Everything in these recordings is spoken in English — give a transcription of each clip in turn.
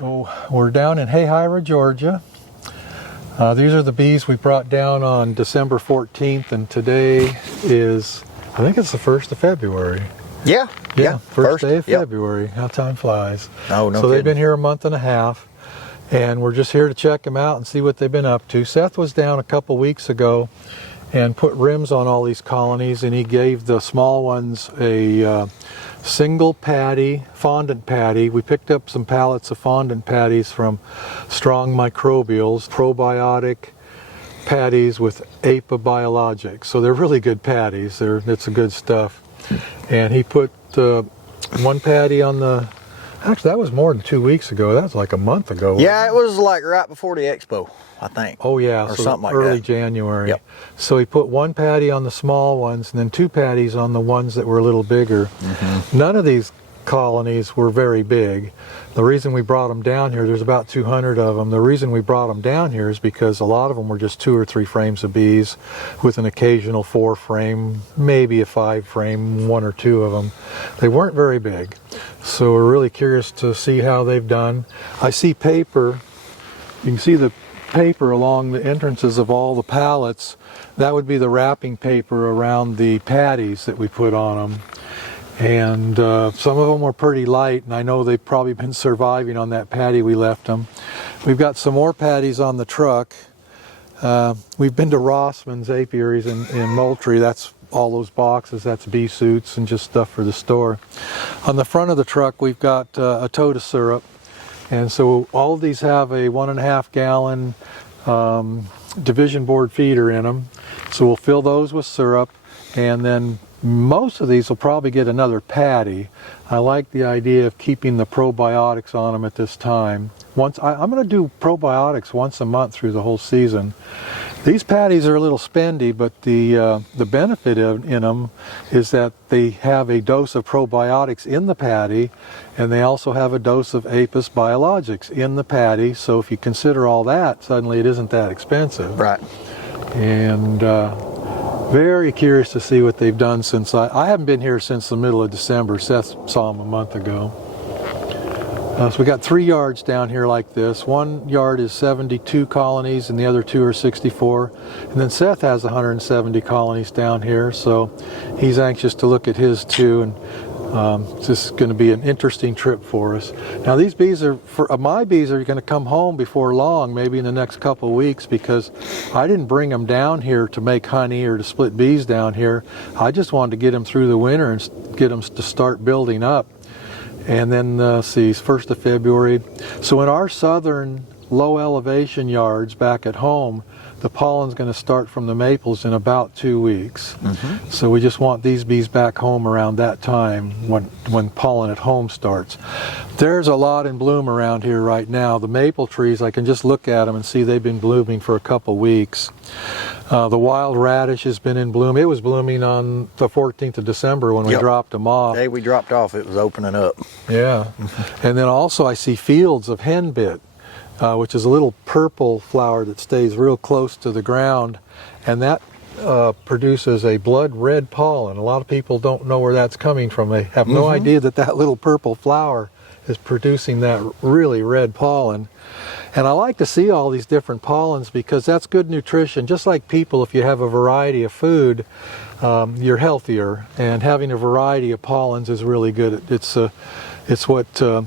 Oh, we're down in Hayhira, Georgia. These are the bees we brought down on December 14th, and today is, I think it's the 1st of February. Yeah. First day of February. How time flies. Oh, no So kidding. they've been here a month and a half, and we're just here to check them out and see what they've been up to. Seth was down a couple weeks ago and put rims on all these colonies, and he gave the small ones a single patty, fondant patty. We picked up some pallets of fondant patties from Strong Microbials, probiotic patties with APA biologics. So they're really good patties. It's good stuff. And he put one patty on the, actually that was more than 2 weeks ago. That was like a month ago. Yeah, it was like right before the expo, I think. Oh yeah, or so something like early that. January. Yep. So he put one patty on the small ones and then 2 patties on the ones that were a little bigger. None of these colonies were very big. The reason we brought them down here, there's about 200 of them. The reason we brought them down here is because a lot of them were just 2 or 3 frames of bees with an occasional 4 frame, maybe a 5 frame, 1 or 2 of them. They weren't very big. So we're really curious to see how they've done. I see paper. You can see the paper along the entrances of all the pallets. That would be the wrapping paper around the patties that we put on them. And some of them were pretty light, and I know they've probably been surviving on that patty we left them. We've got some more patties on the truck. We've been to Rossman's Apiaries in Moultrie. That's all those boxes. That's bee suits and just stuff for the store. On the front of the truck, we've got a tote of syrup. And so all of these have a 1.5 gallon division board feeder in them. So we'll fill those with syrup, and then most of these will probably get another patty. I like the idea of keeping the probiotics on them at this time. I'm going to do probiotics once a month through the whole season. These patties are a little spendy, but the benefit in them is that they have a dose of probiotics in the patty, and they also have a dose of APIS biologics in the patty. So if you consider all that, suddenly it isn't that expensive. Right. And very curious to see what they've done since I haven't been here since the middle of December. Seth saw them a month ago. So we got 3 yards down here like this. One yard is 72 colonies and the other 2 are 64. And then Seth has 170 colonies down here, so he's anxious to look at his too. And this is going to be an interesting trip for us. Now these bees my bees are going to come home before long, maybe in the next couple of weeks, because I didn't bring them down here to make honey or to split bees down here. I just wanted to get them through the winter and get them to start building up. And then see, 1st of February. So in our southern low elevation yards back at home, the pollen's going to start from the maples in about 2 weeks. So we just want these bees back home around that time when pollen at home starts. There's a lot in bloom around here right now. The maple trees, I can just look at them and see they've been blooming for a couple weeks. The wild radish has been in bloom. It was blooming on the 14th of December when we dropped them off. The day we dropped off, it was opening up. Yeah. And then also I see fields of henbit, which is a little purple flower that stays real close to the ground, and that produces a blood red pollen. A lot of people don't know where that's coming from. They have no idea that little purple flower is producing that really red pollen. And I like to see all these different pollens because that's good nutrition. Just like people, if you have a variety of food, you're healthier, and having a variety of pollens is really good. It's what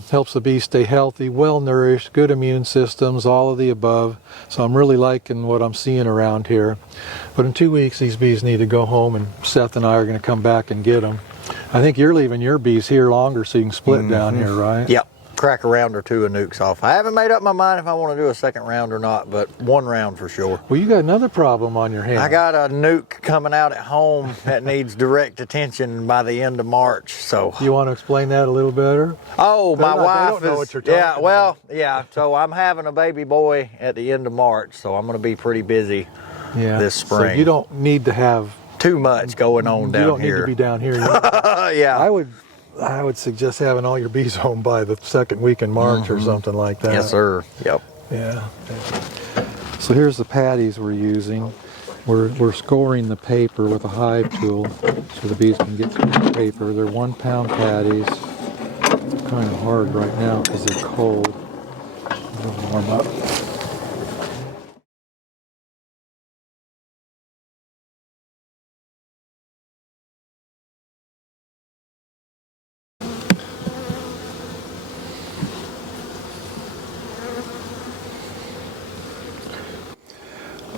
helps the bees stay healthy, well-nourished, good immune systems, all of the above. So I'm really liking what I'm seeing around here. But in 2 weeks, these bees need to go home, and Seth and I are going to come back and get them. I think you're leaving your bees here longer so you can split down here, right? Yep. Crack a round or 2 of nukes off. I haven't made up my mind if I want to do a second round or not, but 1 round for sure. Well, you got another problem on your hands. I got a nuke coming out at home that needs direct attention by the end of March. So you want to explain that a little better? Oh, my wife they don't know what you're talking yeah, well, about. yeah. So I'm having a baby boy at the end of March, so I'm going to be pretty busy this spring. So you don't need to have too much going on down here. You don't need to be down here. Yeah. I would suggest having all your bees home by the 2nd week in March or something like that. Yes, sir. Yep. Yeah. So here's the patties we're using. We're scoring the paper with a hive tool so the bees can get through the paper. They're 1 pound patties. It's kind of hard right now because they're cold. Warm up.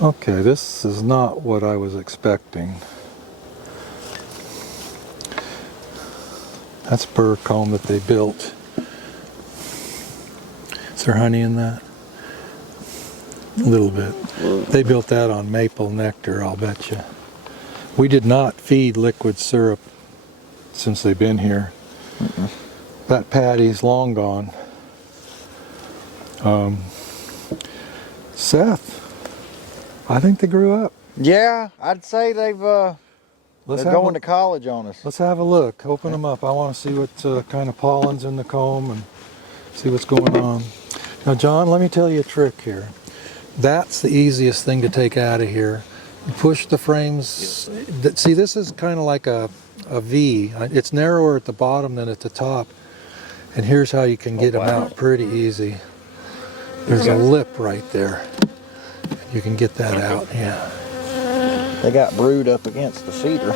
Okay, this is not what I was expecting. That's burr comb that they built. Is there honey in that? A little bit. They built that on maple nectar, I'll bet you. We did not feed liquid syrup since they've been here. That patty's long gone. Seth, I think they grew up. Yeah, I'd say they're going to college on us. Let's have a look. Open them up. I want to see what kind of pollen's in the comb and see what's going on. Now, John, let me tell you a trick here. That's the easiest thing to take out of here. You push the frames. See, this is kind of like a V. It's narrower at the bottom than at the top. And here's how you can get them out pretty easy. There's a lip right there. You can get that out, yeah. They got brood up against the feeder.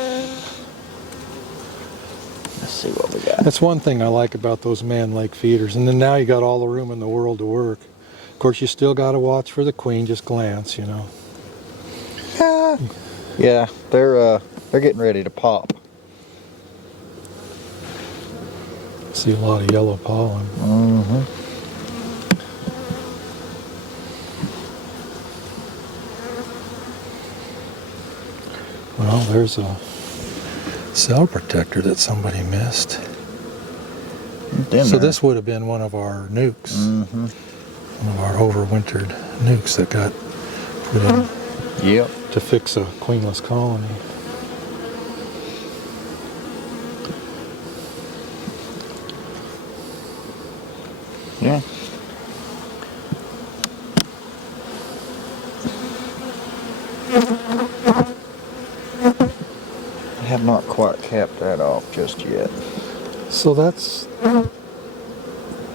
Let's see what we got. That's one thing I like about those Man Lake feeders. And then now you got all the room in the world to work. Of course, you still got to watch for the queen. Just glance, you know. Yeah, they're getting ready to pop. See a lot of yellow pollen. Well, there's a cell protector that somebody missed. So this would have been one of our nukes. One of our overwintered nukes that got put in to fix a queenless colony. Yeah. I have not quite capped that off just yet. So that's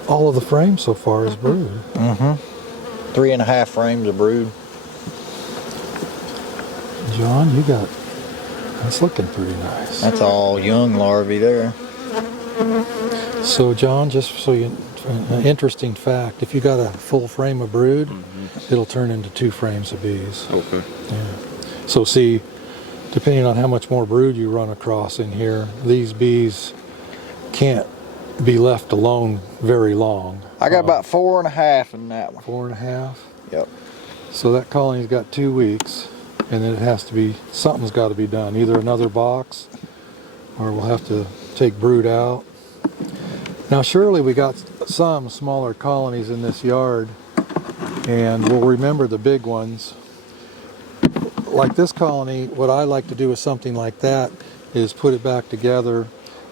all of the frame so far is brood. 3.5 frames of brood. John, that's looking pretty nice. That's all young larvae there. So John, just so you, an interesting fact, if you got a full frame of brood, it'll turn into 2 frames of bees. Okay. Yeah. So see, depending on how much more brood you run across in here, these bees can't be left alone very long. I got about 4.5 in that one. 4.5? Yep. So that colony's got 2 weeks, and then it has to be, something's got to be done. Either another box, or we'll have to take brood out. Now surely we got some smaller colonies in this yard, and we'll remember the big ones. Like this colony, what I like to do with something like that is put it back together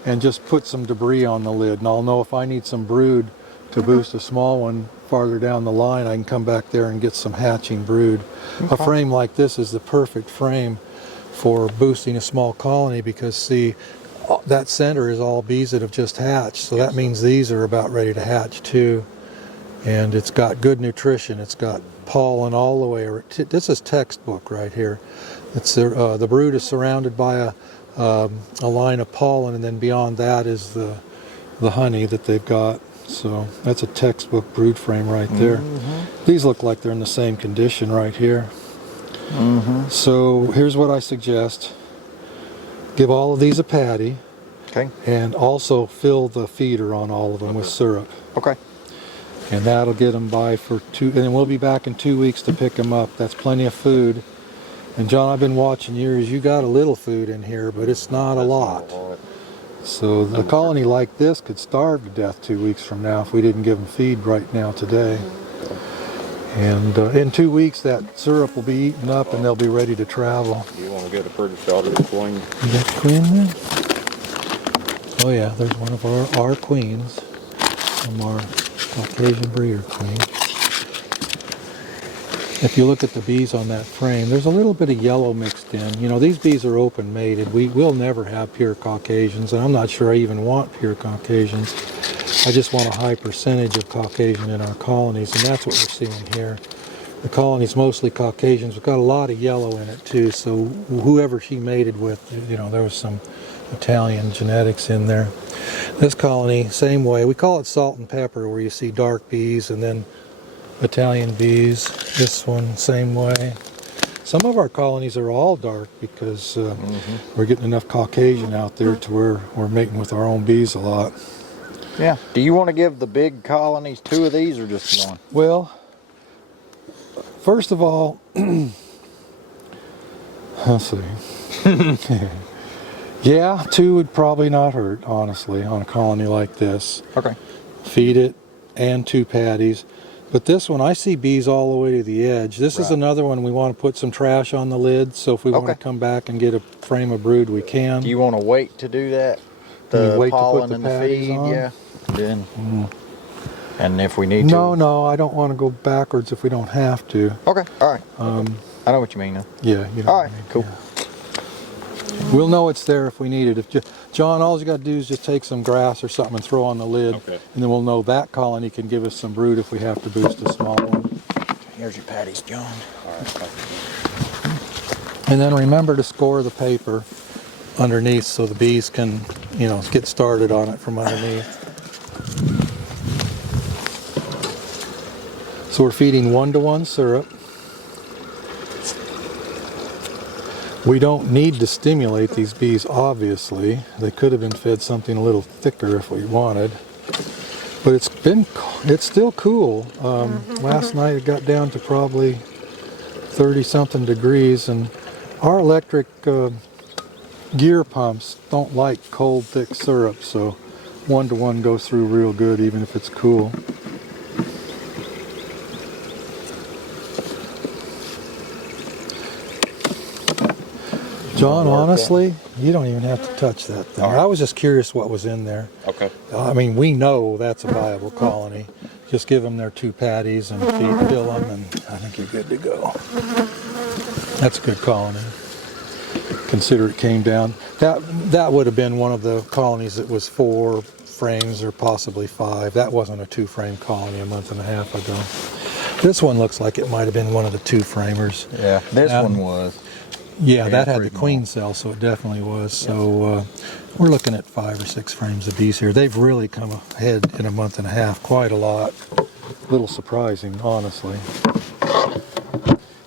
and just put some debris on the lid. And I'll know if I need some brood to boost a small one farther down the line, I can come back there and get some hatching brood. A frame like this is the perfect frame for boosting a small colony because see, that center is all bees that have just hatched. So that means these are about ready to hatch too. And it's got good nutrition. It's got pollen all the way. This is textbook right here. It's the brood is surrounded by a line of pollen, and then beyond that is the honey that they've got. So that's a textbook brood frame right there. These look like they're in the same condition right here. So here's what I suggest. Give all of these a patty. Okay. And also fill the feeder on all of them with syrup. Okay. And that'll get them by for 2, and then we'll be back in 2 weeks to pick them up. That's plenty of food. And John, I've been watching yours. You got a little food in here, but it's not a lot. So the colony like this could starve to death 2 weeks from now if we didn't give them feed right now today. And in 2 weeks, that syrup will be eaten up and they'll be ready to travel. You want to get a pretty shot of the queen? You got the queen there? Oh yeah, there's one of our queens from our Caucasian breeder queen. If you look at the bees on that frame, there's a little bit of yellow mixed in. You know, these bees are open mated. We'll never have pure Caucasians, and I'm not sure I even want pure Caucasians. I just want a high percentage of Caucasian in our colonies, and that's what we're seeing here. The colony's mostly Caucasians. We've got a lot of yellow in it too, so whoever she mated with, you know, there was some Italian genetics in there. This colony, same way. We call it salt and pepper, where you see dark bees and then Italian bees. This one, same way. Some of our colonies are all dark because we're getting enough Caucasian out there to where we're mating with our own bees a lot. Yeah. Do you want to give the big colonies 2 of these or just 1? Well, first of all, let's see. Yeah, 2 would probably not hurt, honestly, on a colony like this. Okay. Feed it and 2 patties. But this one, I see bees all the way to the edge. This is another one we want to put some trash on the lid, so if we want to come back and get a frame of brood, we can. Do you want to wait to do that? The wait to pollen put the and the patties feed, on? yeah. Then, and if we need to. No, I don't want to go backwards if we don't have to. Okay, all right. I know what you mean now. Yeah, you know. All right, cool. Yeah. We'll know it's there if we need it. If John, all you got to do is just take some grass or something and throw on the lid, and then we'll know that colony can give us some brood if we have to boost a small one. Here's your patties, John. All right. And then remember to score the paper underneath so the bees can, you know, get started on it from underneath. So we're feeding 1-to-1 syrup. We don't need to stimulate these bees, obviously. They could have been fed something a little thicker if we wanted. But it's still cool. Last night it got down to probably 30-something degrees, and our electric gear pumps don't like cold, thick syrup, so 1-to-1 goes through real good even if it's cool. John, honestly, you don't even have to touch that thing. I was just curious what was in there. Okay. I mean, we know that's a viable colony. Just give them their 2 patties and fill them, and I think you're good to go. That's a good colony. Consider it came down. That would have been one of the colonies that was 4 frames or possibly 5. That wasn't a 2-frame colony a month and a half ago. This one looks like it might have been one of the 2-framers. Yeah, this one was. Yeah, that had the queen cell, so it definitely was. So we're looking at 5 or 6 frames of bees here. They've really come ahead in a month and a half, quite a lot. A little surprising, honestly.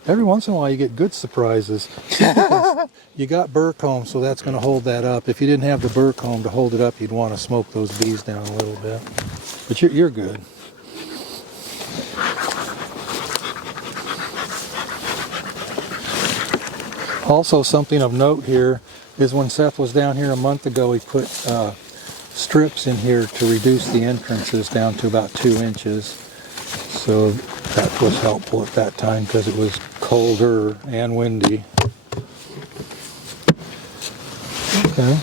Every once in a while you get good surprises. You got burr comb, so that's going to hold that up. If you didn't have the burr comb to hold it up, you'd want to smoke those bees down a little bit. But you're good. Also, something of note here is when Seth was down here a month ago, he put strips in here to reduce the entrances down to about 2 inches. So that was helpful at that time because it was colder and windy. Okay.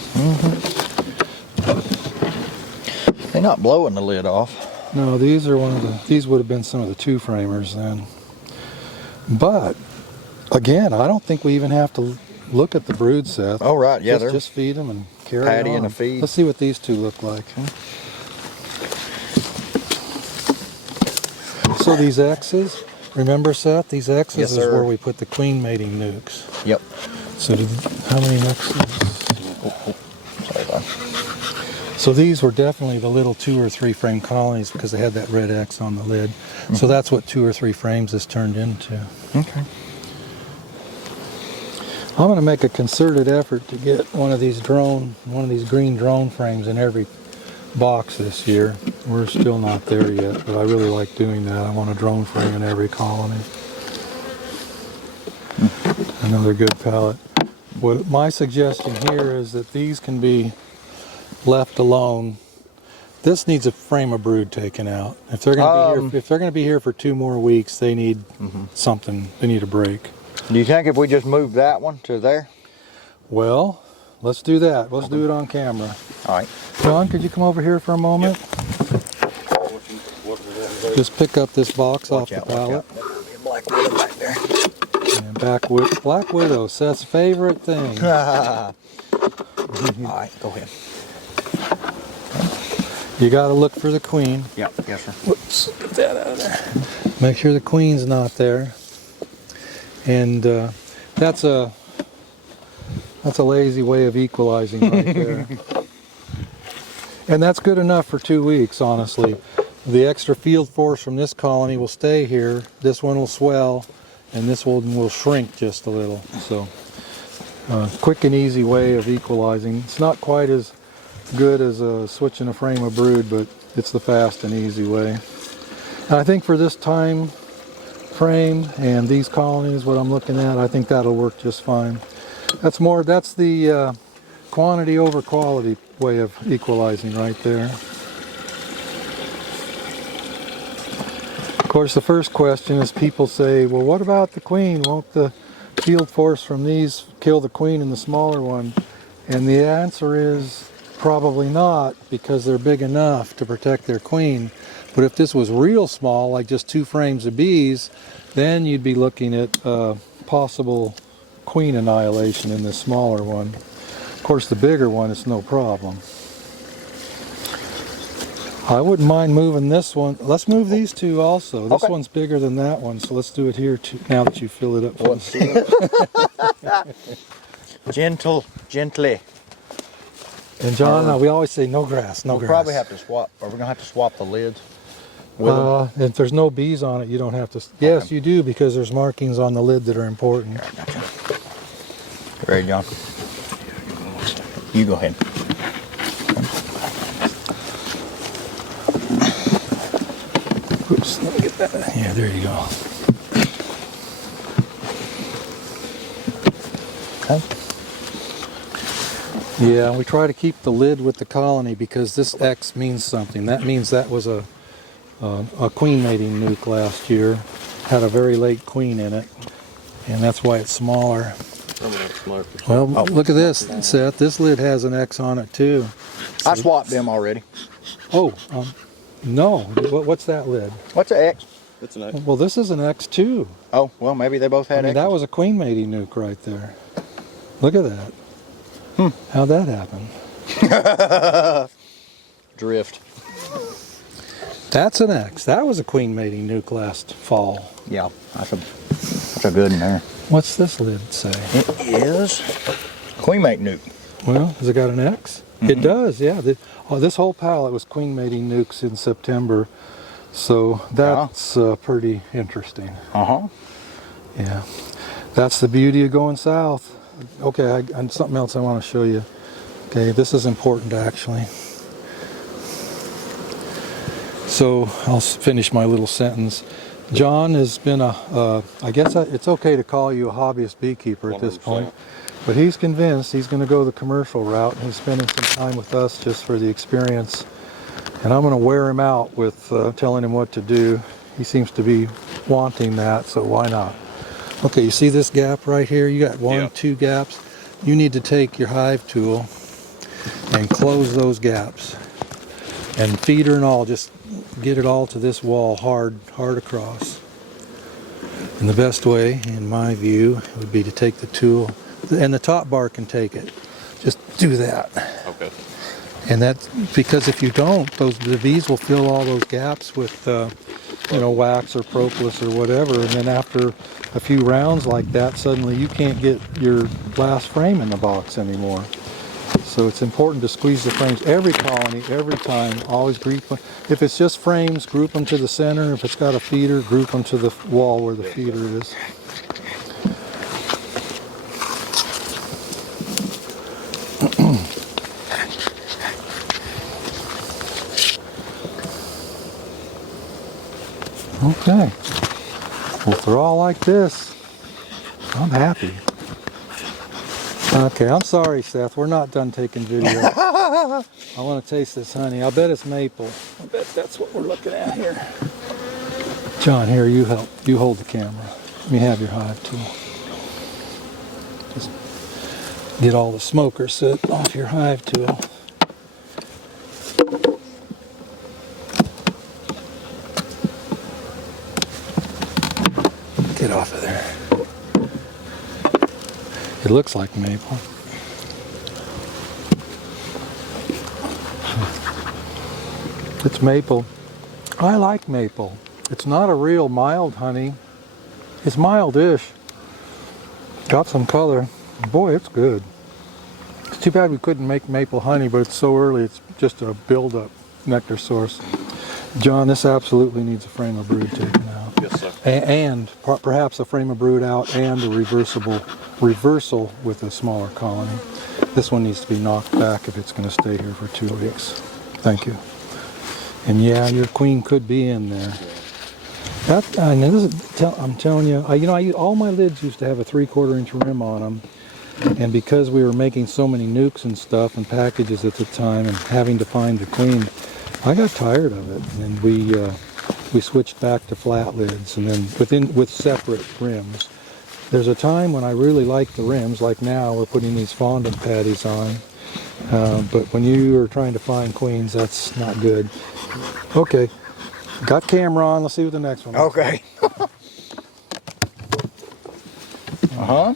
They're not blowing the lid off. No, these would have been some of the 2-framers then. But again, I don't think we even have to look at the brood, Seth. Oh, right, yeah. Just feed them and carry patty on. and a feed. Let's see what these 2 look like. So these X's, remember, Seth? These X's Yes, is sir. where we put the queen mating nukes. Yep. So how many X's? Sorry, bud. So these were definitely the little 2 or 3 frame colonies because they had that red X on the lid. So that's what 2 or 3 frames has turned into. Okay. I'm going to make a concerted effort to get one of these green drone frames in every box this year. We're still not there yet, but I really like doing that. I want a drone frame in every colony. Another good pellet. What my suggestion here is that these can be left alone. This needs a frame of brood taken out. If they're going to be here for 2 more weeks, they need something. They need a break. Do you think if we just move that one to there? Well, let's do that. Let's do it on camera. All right. John, could you come over here for a moment? Just pick up this box off the pallet. Black widow back there. And Black Widow, Seth's favorite thing. All right, go ahead. You got to look for the queen. Yeah, yes, sir. Whoops, get that out of there. Make sure the queen's not there. And that's a lazy way of equalizing right there. And that's good enough for 2 weeks, honestly. The extra field force from this colony will stay here. This one will swell, and this one will shrink just a little. So, quick and easy way of equalizing. It's not quite as good as switching a frame of brood, but it's the fast and easy way. And I think for this time frame and these colonies, what I'm looking at, I think that'll work just fine. That's the quantity over quality way of equalizing right there. Of course, the first question is people say, well, what about the queen? Won't the field force from these kill the queen and the smaller one? And the answer is probably not, because they're big enough to protect their queen. But if this was real small, like just 2 frames of bees, then you'd be looking at possible queen annihilation in this smaller one. Of course, the bigger one, it's no problem. I wouldn't mind moving this one. Let's move these 2 also. This one's bigger than that one, so let's do it here too, now that you fill it up. Gently. And John, we always say no grass, no We'll grass. probably have to swap. Are we gonna have to swap the lids? If there's no bees on it, you don't have to. Yes, you do, because there's markings on the lid that are important. Gotcha. You ready, John? You go ahead. Oops, let me get that. Yeah, there you go. Okay. Yeah, we try to keep the lid with the colony because this X means something. That means that was a queen mating nuke last year. Had a very late queen in it, and that's why it's smaller. Well, look at this, Seth. This lid has an X on it too. I swapped them already. Oh, no. What's that lid? What's an X? It's an X. Well, this is an X too. Oh, well, maybe they both had I mean, X's. that was a queen mating nuke right there. Look at that. How'd that happen? Drift. That's an X. That was a queen mating nuke last fall. Yeah, that's a good one there. What's this lid say? It is queen mate nuke. Well, has it got an X? It does, yeah. This whole pallet was queen mating nukes in September, so that's pretty interesting. Uh-huh. Yeah, that's the beauty of going south. Okay, and something else I want to show you. Okay, this is important actually. So I'll finish my little sentence. John has been I guess it's okay to call you a hobbyist beekeeper at this 100%. point, but he's convinced he's going to go the commercial route, and he's spending some time with us just for the experience. And I'm going to wear him out with telling him what to do. He seems to be wanting that, so why not? Okay, you see this gap right here? You got 2 gaps. You need to take your hive tool and close those gaps. And feeder and all, just get it all to this wall hard across. And the best way, in my view, would be to take the tool, and the top bar can take it. Just do that. Okay. And that's because if you don't, the bees will fill all those gaps with wax or propolis or whatever, and then after a few rounds like that, suddenly you can't get your last frame in the box anymore. So it's important to squeeze the frames. Every colony, every time, always group them. If it's just frames, group them to the center. If it's got a feeder, group them to the wall where the feeder is. Okay. Well, if they're all like this, I'm happy. Okay, I'm sorry, Seth. We're not done taking video. I want to taste this honey. I bet it's maple. I bet that's what we're looking at here. John, here, you help. You hold the camera. Let me have your hive tool. Just get all the smoker soot off your hive tool. Get off of there. It looks like maple. It's maple. I like maple. It's not a real mild honey. It's mild-ish. Got some color. Boy, it's good. It's too bad we couldn't make maple honey, but it's so early, it's just a build-up nectar source. John, this absolutely needs a frame of brood taken out. Yes, sir. And perhaps a frame of brood out and a reversal with a smaller colony. This one needs to be knocked back if it's going to stay here for 2 weeks. Thank you. And yeah, your queen could be in there. That, I know, I'm telling you, all my lids used to have a 3/4 inch rim on them. And because we were making so many nukes and stuff and packages at the time and having to find the queen, I got tired of it. And we switched back to flat lids and then with separate rims. There's a time when I really like the rims, like now we're putting these fondant patties on. But when you are trying to find queens, that's not good. Okay, got camera on. Let's see what the next one is. Okay. Uh-huh.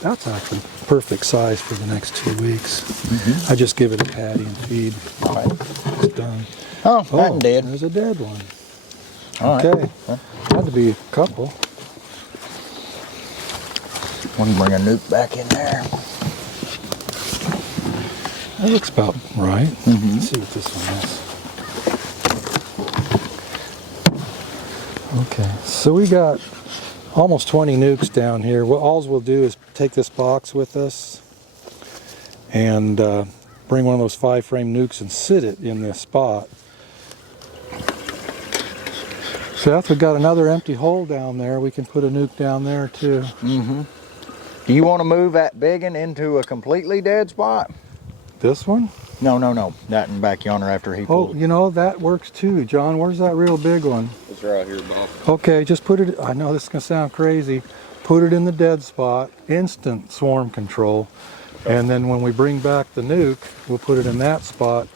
That's actually perfect size for the next 2 weeks. I just give it a patty and feed. All right. It's done. Oh, that dead. There's a dead one. All right. Okay, had to be a couple. Want to bring a nuke back in there. That looks about right. Let's see what this one is. Okay, so we got almost 20 nukes down here. What we'll do is take this box with us and bring one of those 5-frame nukes and sit it in this spot. Seth, we've got another empty hole down there. We can put a nuke down there too. Do you want to move that biggin into a completely dead spot? This one? No. That in back yonder after he pulled it. You know, that works too. John, where's that real big one? It's right here, Bob. Okay, just put it, I know this is going to sound crazy, put it in the dead spot, instant swarm control, and then when we bring back the nuke, we'll put it in that spot,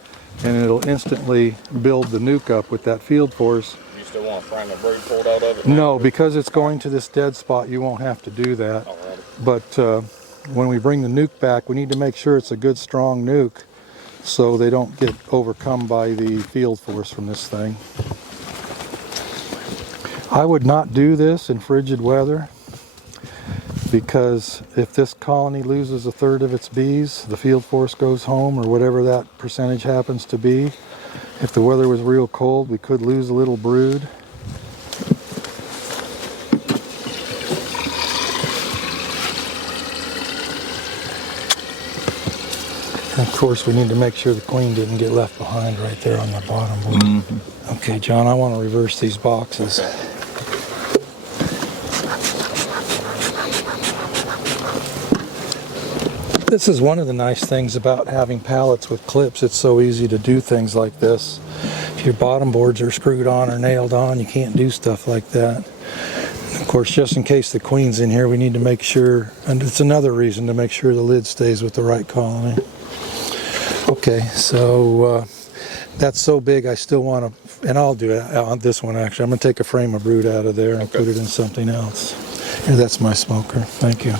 and it'll instantly build the nuke up with that field force. You still want to find the brood pulled out of it? No, because it's going to this dead spot, you won't have to do that. Alrighty. But when we bring the nuke back, we need to make sure it's a good strong nuke so they don't get overcome by the field force from this thing. I would not do this in frigid weather because if this colony loses 1/3 of its bees, the field force goes home or whatever that percentage happens to be. If the weather was real cold, we could lose a little brood. And of course, we need to make sure the queen didn't get left behind right there on the bottom board. Okay, John, I want to reverse these boxes. This is one of the nice things about having pallets with clips. It's so easy to do things like this. If your bottom boards are screwed on or nailed on, you can't do stuff like that. And of course, just in case the queen's in here, we need to make sure, and it's another reason to make sure the lid stays with the right colony. Okay, so that's so big I still want to, and I'll do it on this one actually. I'm going to take a frame of brood out of there and put it in something else. Here, that's my smoker. Thank you.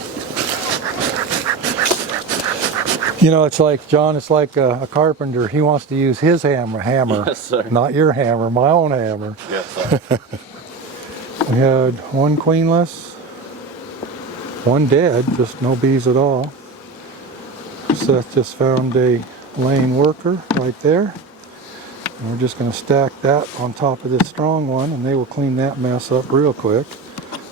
You know, it's like, John, it's like a carpenter. He wants to use his hammer. Yes, sir. Not your hammer, my own hammer. Yes, sir. We had one queenless, one dead, just no bees at all. Seth just found a laying worker right there. And we're just going to stack that on top of this strong one, and they will clean that mess up real quick.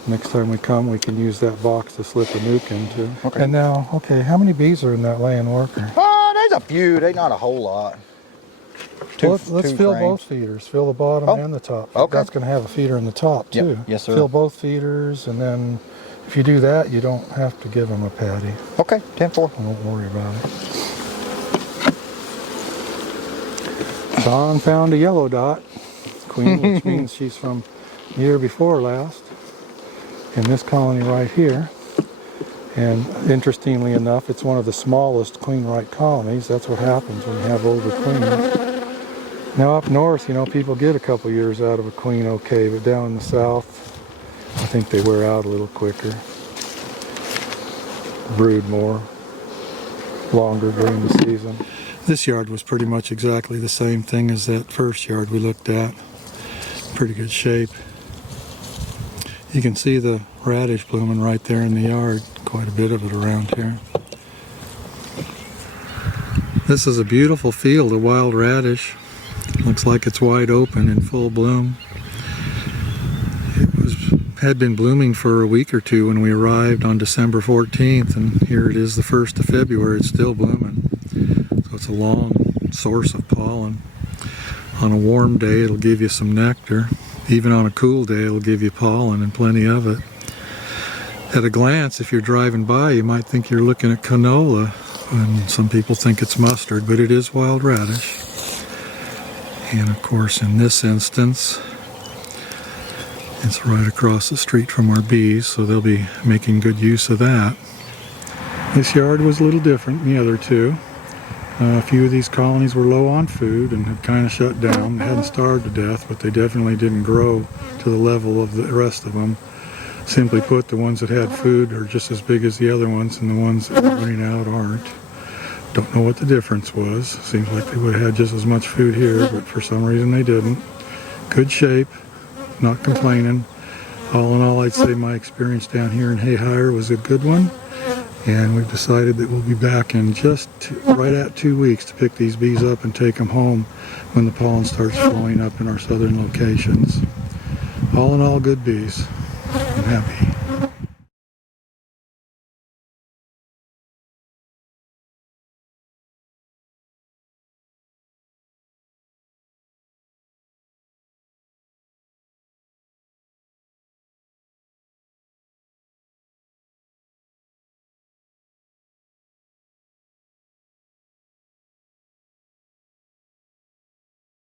Next time we come, we can use that box to slip a nuke into. Okay. And now, okay, how many bees are in that laying worker? Oh, there's a few. There's not a whole lot. Well, let's fill frames. both feeders. Fill the bottom and the top. Okay. That's going to have a feeder in the top too. Yep. Yes, sir. Fill both feeders, and then if you do that, you don't have to give them a patty. Okay, 10-4. Don't worry about it. Don found a yellow dot queen, which means she's from the year before last, in this colony right here. And interestingly enough, it's one of the smallest queen-right colonies. That's what happens when you have older queens. Now up north, you know, people get a couple years out of a queen okay, but down in the south, I think they wear out a little quicker. Brood more, longer during the season. This yard was pretty much exactly the same thing as that first yard we looked at. Pretty good shape. You can see the radish blooming right there in the yard. Quite a bit of it around here. This is a beautiful field of wild radish. Looks like it's wide open in full bloom. Had been blooming for a week or two when we arrived on December 14th, and here it is the 1st of February. It's still blooming. So it's a long source of pollen. On a warm day it'll give you some nectar. Even on a cool day it'll give you pollen and plenty of it. At a glance, if you're driving by, you might think you're looking at canola, and some people think it's mustard, but it is wild radish. And of course in this instance it's right across the street from our bees, so they'll be making good use of that. This yard was a little different than the other two. A few of these colonies were low on food and had kind of shut down. They hadn't starved to death, but they definitely didn't grow to the level of the rest of them. Simply put, the ones that had food are just as big as the other ones, and the ones that were running out aren't. Don't know what the difference was. Seems like they would have had just as much food here, but for some reason they didn't. Good shape. Not complaining. All in all, I'd say my experience down here in Hayhire was a good one, and we've decided that we'll be back in just right at 2 weeks to pick these bees up and take them home when the pollen starts flowing up in our southern locations. All in all, good bees. I'm happy.